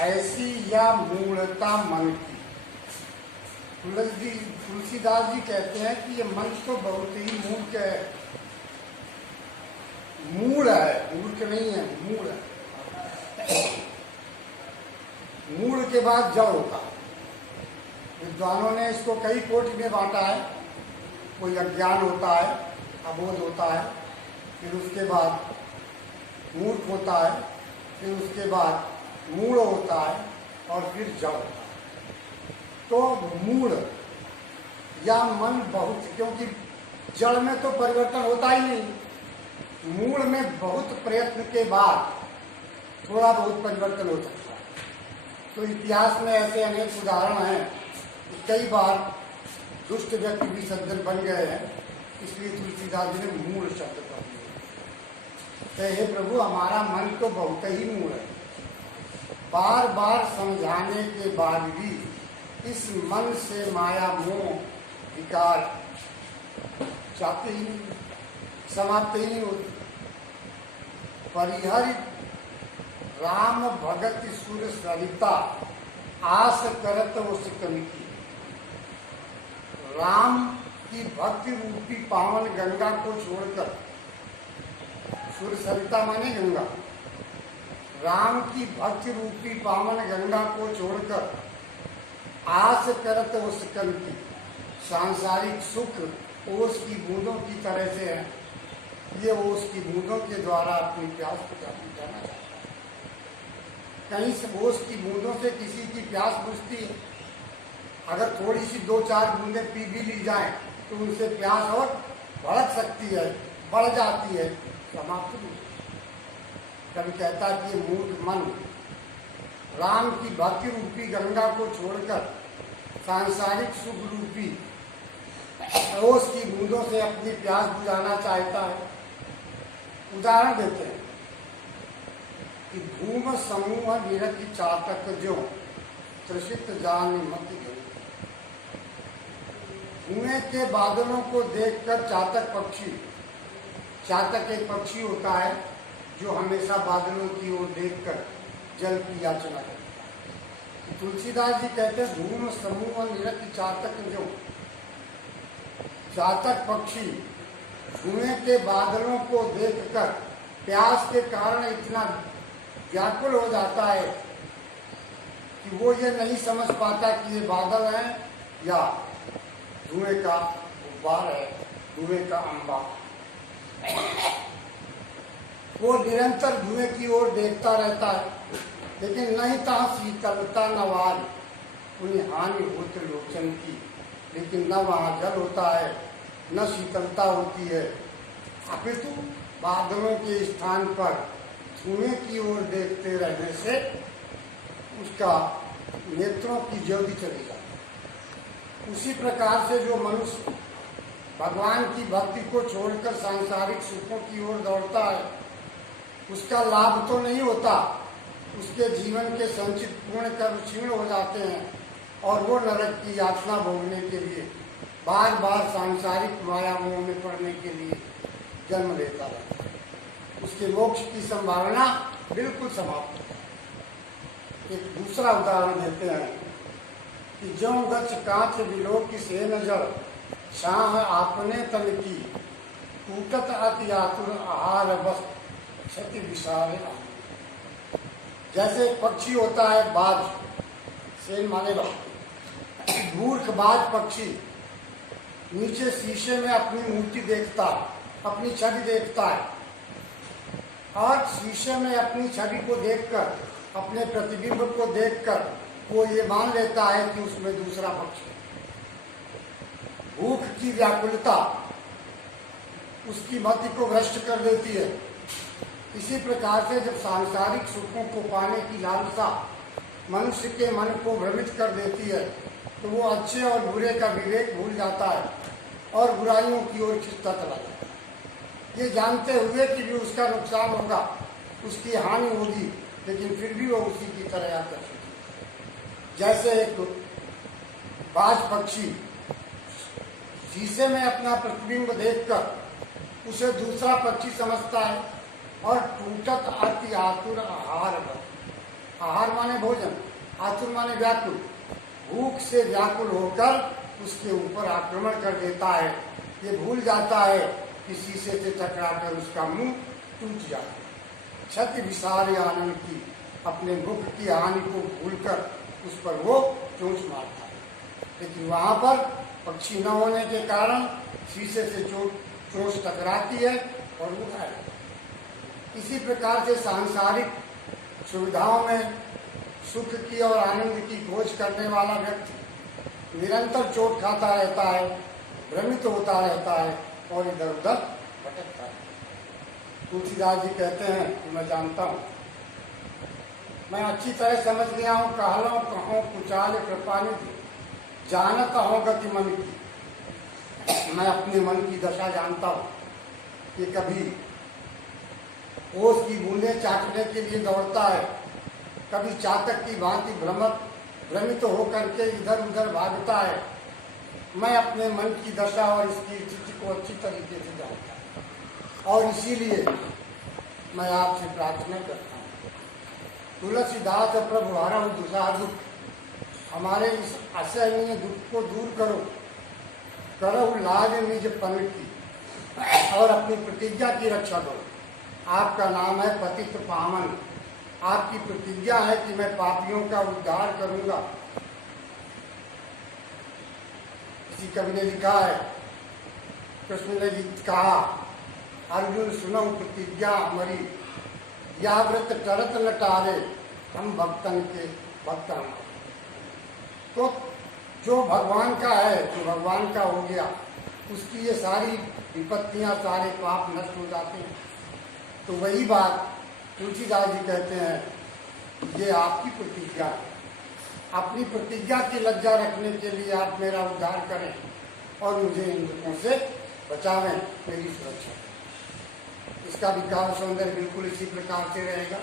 ऐसी या मूढ़ता मन की। तुलसीदास जी कहते हैं कि ये मन तो बहुत ही मूर्ख है, मूढ़ है, मूर्ख नहीं है, मूढ़ है। मूढ़ के बाद जड़ होता है। विद्वानों ने इसको कई कोटि में बांटा है। कोई अज्ञान होता है, अबोध होता है, फिर उसके बाद मूर्ख होता है, फिर उसके बाद मूढ़ होता है और फिर जड़ होता है। तो मूढ़ या मन बहुत, क्योंकि जड़ में तो परिवर्तन होता ही नहीं, मूढ़ में बहुत प्रयत्न के बाद थोड़ा बहुत परिवर्तन हो सकता है। तो इतिहास में ऐसे अनेक उदाहरण हैं कि कई बार दुष्ट व्यक्ति भी सज्जन बन गए हैं, इसलिए तुलसीदास जी ने मूढ़ शब्द कर दिया। हे प्रभु, हमारा मन तो बहुत ही मूढ़ है, बार बार समझाने के बाद भी इस मन से माया मोह विकार जाते ही नहीं, समाप्त ही नहीं होते। परिहरि राम भगत सुर सरिता आस करत उस कमिति। राम की भक्ति रूपी पावन गंगा को छोड़कर, सुर सरिता माने गंगा, राम की भक्ति रूपी पावन गंगा को छोड़कर आस करत उस कमिति। सांसारिक सुख ओस की बूंदों की तरह से है, ये ओस की बूंदों के द्वारा अपनी प्यास बुझाना चाहता है। कहीं से ओस की बूंदों से किसी की प्यास बुझती है, अगर थोड़ी सी 2-4 बूंदें पी भी ली जाए तो उनसे प्यास और भड़क सकती है, बढ़ जाती है, समाप्त नहीं। कभी कहता है कि मूढ़ मन राम की भक्ति रूपी गंगा को छोड़कर सांसारिक सुख रूपी ओस की बूंदों से अपनी प्यास बुझाना चाहता है। उदाहरण देते हैं कि भूम समूह निरति चातक जो त्रिषित जान मत गई। धुएं के बादलों को देखकर चातक पक्षी, चातक एक पक्षी होता है जो हमेशा बादलों की ओर देखकर जल की याचना करता है। तुलसीदास जी कहते हैं धूम समूह निरति चातक जो, चातक पक्षी धुएं के बादलों को देखकर प्यास के कारण इतना व्याकुल हो जाता है कि वो ये नहीं समझ पाता कि ये बादल है या धुएं का गुब्बार है, धुएं का अंबा। वो निरंतर धुएं की ओर देखता रहता है, लेकिन नहीं तहाँ शीतलता नवार उन्हें हानि होती लोचन की। लेकिन न वहाँ जल होता है, न शीतलता होती है, अपितु बादलों के स्थान पर धुएं की ओर देखते रहने से उसका नेत्रों की ज्योति चली जाती है। उसी प्रकार से जो मनुष्य भगवान की भक्ति को छोड़कर सांसारिक सुखों की ओर दौड़ता है, उसका लाभ तो नहीं होता, उसके जीवन के संचित पूर्ण कर्म क्षीण हो जाते हैं और वो नरक की यातना भोगने के लिए बार बार सांसारिक माया मोह में पड़ने के लिए जन्म लेता रहता है। उसके मोक्ष की संभावना बिल्कुल समाप्त है। एक दूसरा उदाहरण देते हैं कि जो गच्छ कांच विलोक से न जड़ शाह आपने तन की टूटत अति आतुर आहार बस क्षति विशाल। जैसे एक पक्षी होता है बाज, सेन माने बाज, मूर्ख बाज पक्षी नीचे शीशे में अपनी मूर्ति देखता, अपनी छवि देखता है और शीशे में अपनी छवि को देखकर, अपने प्रतिबिंब को देखकर वो ये मान लेता है कि उसमें दूसरा पक्षी। भूख की व्याकुलता उसकी मति को भ्रष्ट कर देती है। इसी प्रकार से जब सांसारिक सुखों को पाने की लालसा मनुष्य के मन को भ्रमित कर देती है तो वो अच्छे और बुरे का विवेक भूल जाता है और बुराइयों की ओर खिंचता चला जाता है। ये जानते हुए कि भी उसका नुकसान होगा, उसकी हानि होगी, लेकिन फिर भी वो उसी की तरह आकर्षित है। जैसे एक बाज पक्षी शीशे में अपना प्रतिबिंब देखकर उसे दूसरा पक्षी समझता है और टूटत अति आतुर आहार आहार माने भोजन, आतुर माने व्याकुल, भूख से व्याकुल होकर उसके ऊपर आक्रमण कर देता है। ये भूल जाता है कि शीशे से टकराकर उसका मुंह टूट जाता है। क्षति विसारे आनंद की, अपने मुख की हानि को भूलकर उस पर वो चोंच मारता है। लेकिन वहां पर पक्षी न होने के कारण शीशे से चोंच टकराती है और वो घायल। इसी प्रकार से सांसारिक सुविधाओं में सुख की और आनंद की खोज करने वाला व्यक्ति निरंतर चोट खाता रहता है, भ्रमित होता रहता है और इधर उधर भटकता है। तुलसीदास जी कहते हैं कि मैं जानता हूँ, मैं अच्छी तरह समझ गया हूँ, कहलों कहों कुचाल कृपानिधि, जानत हूँ गति मन की। मैं अपने मन की दशा जानता हूँ कि कभी ओस की बूंदें चाटने के लिए दौड़ता है, कभी चातक की भांति भ्रमित होकर के इधर उधर भागता है। मैं अपने मन की दशा और इसकी स्थिति को अच्छी तरीके से जानता हूँ और इसीलिए मैं आपसे प्रार्थना करता हूँ, तुलसीदास प्रभु हरहु दुसा दुख, हमारे इस असहनीय दुख को दूर करो, करहु लाज निज पन की, और अपनी प्रतिज्ञा की रक्षा करो। आपका नाम है पतित पावन, आपकी प्रतिज्ञा है कि मैं पापियों का उद्धार करूंगा। किसी कवि ने लिखा है, कृष्ण ने कहा, अर्जुन सुनो प्रतिज्ञा हमारी, या व्रत करत न टारे, हम भक्तन के भक्त हमारे। तो जो भगवान का है, जो भगवान का हो गया, उसकी ये सारी विपत्तियां, सारे पाप नष्ट हो जाते हैं। तो वही बात तुलसीदास जी कहते हैं, ये आपकी प्रतिज्ञा है। अपनी प्रतिज्ञा की लज्जा रखने के लिए आप मेरा उद्धार करें और मुझे इन दुखों से बचावें, मेरी सुरक्षा। इसका भी काव्य सौंदर्य बिल्कुल इसी प्रकार से रहेगा।